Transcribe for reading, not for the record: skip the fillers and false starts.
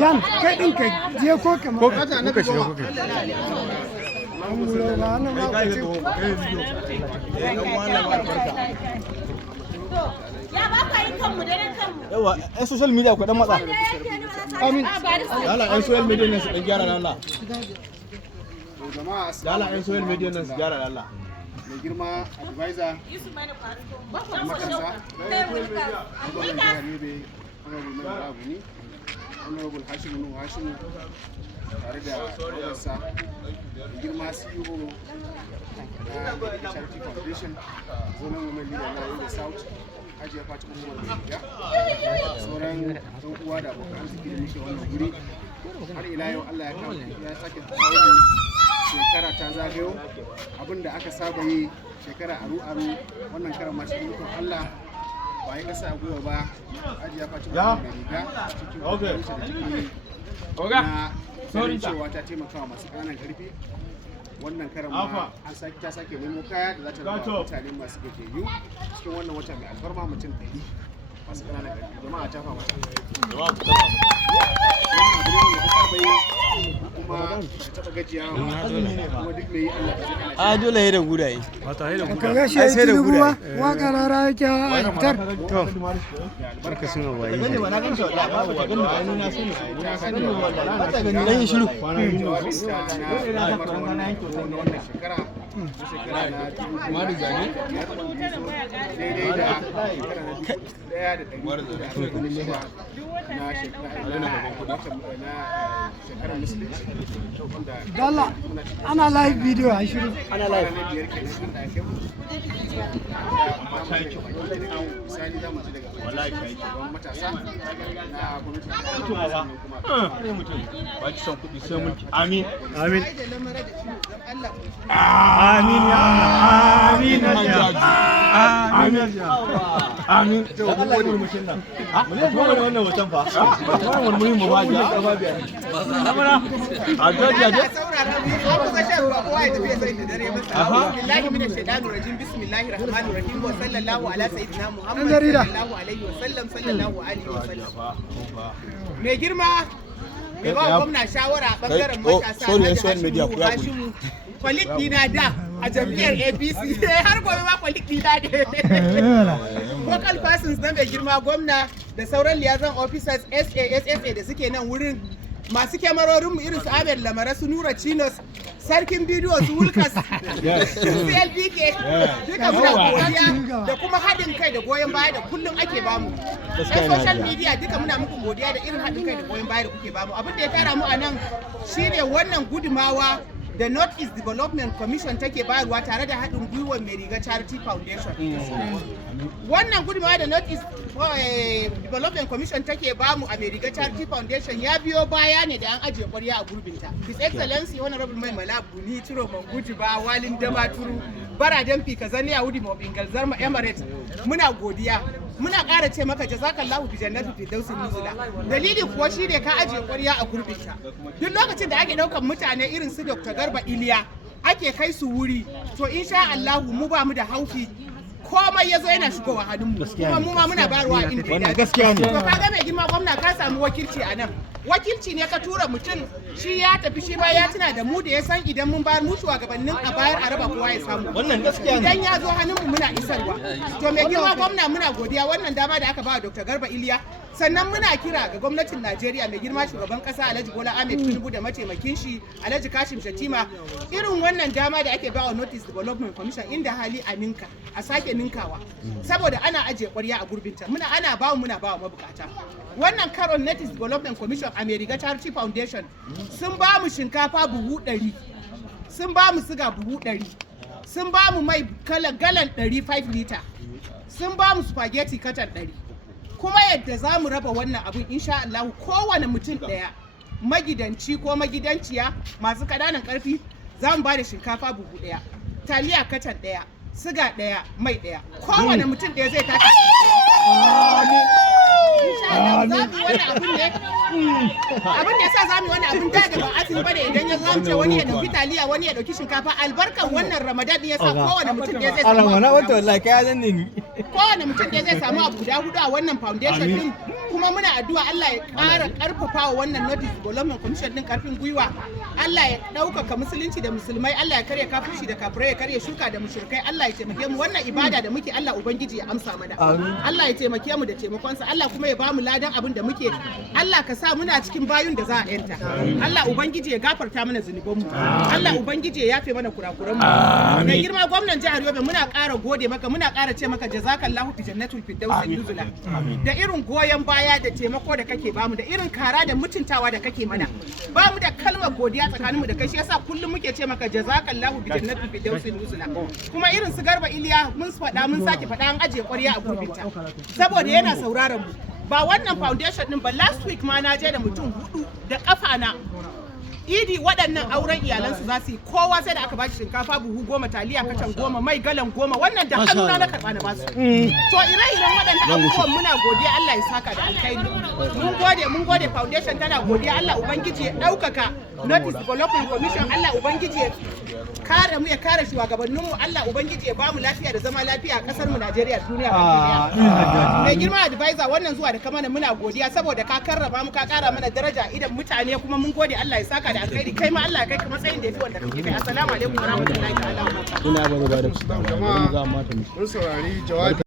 yan kai din kai je ko kamar ko ka shiga ko kai Ya ba ka yi kanmu da nan kanmu. Yawa, ai social media ku dan matsa. amin Allah ai social media nan su dan gyara da Allah. Allah ai social media nan su gyara da Allah. mai girma advisor matasa honorable Hashimu tare da tawagarsa girma CEO na Charity Foundation zonar women leader na Yobe South Hajiya Fatima Mairiga sauran ɗan uwa da abokan arziki da muke wannan guri har ila yau Allah ya sake kawo shekara ta zagayo abinda aka saba yi shekara aru-aru wannan karan ma cikin mutum Allah ba ya kasa gwiwa ba Hajiya Fatima Mairiga cikin na cewa ta taimakawa masu ƙananan ƙarfi wannan karan ma ta sake nemo kaya da za ta raba mutane masu gajiyayyu cikin wannan wata mai alfarma mutum 100 masu ƙananan ƙarfi jama'a ta fa mata wannan abu ne da ta saba yi kuma ta taɓa gajiya kuma duk mai yi Allah ta zai A dole ya da gudaye. kaga shi ai tinubu waka rara yake fitar to barka suna waye Dan yi shiru. dala ana live video a shiru Ana live. Ba ki son kuɗi sai mulki. Amin. amin amin ya Allah amin Amin. Amin. To ku gode mutum nan. Mu ne kuma wannan hoton fa. Wannan muhimmin mu hajiya. A gajiya je. billahi minash shaitanir rajim bismillahir rahmanir rahim wa sallallahu ala sayyidina muhammad sallallahu alaihi wa sallam sallallahu alaihi wa sallam mai girma mai ba gwamna shawara bangaren matasa Hashimu kwalik dina da a jam'iyyar APC har gobe ma kwalik dina ne vocal persons na mai girma gwamna da sauran liaison officers SASSA da suke nan wurin masu kyamarorin mu irin su Ahmed Lamara su Nura Chinos sarkin bidiyo su Hulkas su LBK duka muna godiya da kuma haɗin kai da goyon baya da kullum ake bamu ɗan social media duka muna muku godiya da irin haɗin kai da goyon baya da kuke bamu abin da ya tara mu a nan shine wannan gudumawa da North East Development Commission take bayarwa tare da haɗin gwiwar Mairiga Charity Foundation. Wannan gudunmawa da North East Development Commission take bamu a Mairiga Charity Foundation ya biyo baya ne da an ajiye ƙwarya a gurbinta. His Excellency Honorable Mai Malabu ni Ciro Manguji ba Walin Damaturu Baradan Fika Zaniya Wudi Mobingal Zarma Emirates muna godiya. Muna ƙara ce maka jazakallahu bi jannati fi dawsin nuzula. Dalili kuwa shine ka ajiye ƙwarya a gurbinta. Duk lokacin da ake ɗaukar mutane irin su Dr. Garba Iliya ake kai su wuri to insha Allah mu ba mu da haufi komai yazo yana shigowa hannunmu kuma mu ma muna bayarwa inda Wannan gaskiya ne. to kaga mai girma gwamna ka samu wakilci a nan wakilci ne ka tura mutum shi ya tafi shi ba ya tuna da mu da ya san idan mun bayar mu shugabannin a bayar a raba kowa ya samu Wannan gaskiya ne. idan ya zo hannunmu muna isarwa to mai girma gwamna muna godiya wannan dama da aka ba Dr. Garba Iliya sannan muna kira ga gwamnatin Najeriya mai girma shugaban kasa Alhaji Bola Ahmed Tinubu da mataimakin shi Alhaji Kashim Shatima irin wannan dama da ake ba wa Notice Development Commission inda hali a ninka a sake ninkawa saboda ana ajiye ƙwarya a gurbinta ana bawa mabukata wannan karon Notice Development Commission a Mairiga Charity Foundation sun ba mu shinkafa buhu 100 sun ba mu siga buhu 100 sun ba mu mai galan 105 liter sun ba mu spaghetti katan 100 kuma yadda za mu raba wannan abin insha Allah kowane mutum ɗaya magidanci ko magidanciya masu ƙananan ƙarfi za mu ba da shinkafa buhu ɗaya taliya katan ɗaya siga ɗaya mai ɗaya kowane mutum ɗaya zai tashi abin da yasa zamu yi wani abin da ba asiri bane idan ya zamce wani ya dauki taliya wani ya dauki shinkafa albarkan wannan Ramadan ya sa kowane mutum da zai samu Wata wallahi kai zan ne ni. kowane mutum da zai samu abu guda hudu a wannan foundation din kuma muna addu'a Allah ya ƙara ƙarfafa wa wannan Notice Development Commission din ƙarfin gwiwa. Allah ya ɗaukaka musulunci da musulmai, Allah ya karya kafirci da kafirai, ya karya shuka da mushrikai, Allah ya taimake mu wannan ibada da muke, Allah ubangiji ya amsa mana. Allah ya taimake mu da taimakonsa, Allah kuma ya bamu ladan abin da muke. Allah ka sa muna cikin bayun da za a yanta. Allah ubangiji ya gafarta mana zunubanmu. Allah ubangiji ya yafe mana kurakuranmu. Mai girma gwamnan jihar Yobe muna ƙara gode maka, muna ƙara ce maka jazakallahu fi jannatul firdaus nuzula. Da irin goyon baya da taimako da kake bamu, da irin kara da mutuntawa da kake mana. Bamu da kalmar godiya tsakaninmu da kai, shi yasa kullum muke ce maka jazakallahu fi jannatul firdaus nuzula. Kuma irin su Garba Iliya mun faɗa mun sake faɗa an ajiye ƙwarya a gurbinta. Saboda yana sauraron mu. Ba wannan foundation din ba, last week ma na je da mutum 4 da kafa na idi waɗannan auren iyalansu za su yi, kowa sai da aka bashi shinkafa buhu 10, taliya katan 10, mai galan 10, wannan da hannuna na karɓa na basu. To ire-iren waɗannan abubuwan muna godiya, Allah ya saka da alkhairi. Mun gode foundation tana godiya, Allah ubangiji ya ɗaukaka Notice Development Commission, Allah ubangiji ya kare mu, ya kare shugabanninmu, Allah ubangiji ya bamu lafiya da zama lafiya a kasar mu Najeriya, duniya baki daya. Mai girma advisor, wannan zuwa da ka mana muna godiya saboda ka karraba mu, ka kara mana daraja idan mutane, kuma mun gode, Allah ya saka da alkhairi, kai ma Allah ya kai ka matsayin da yafi wanda kake kai. Assalamu alaikum warahmatullahi ta'ala wabarakatuh. Mun saurari jawabi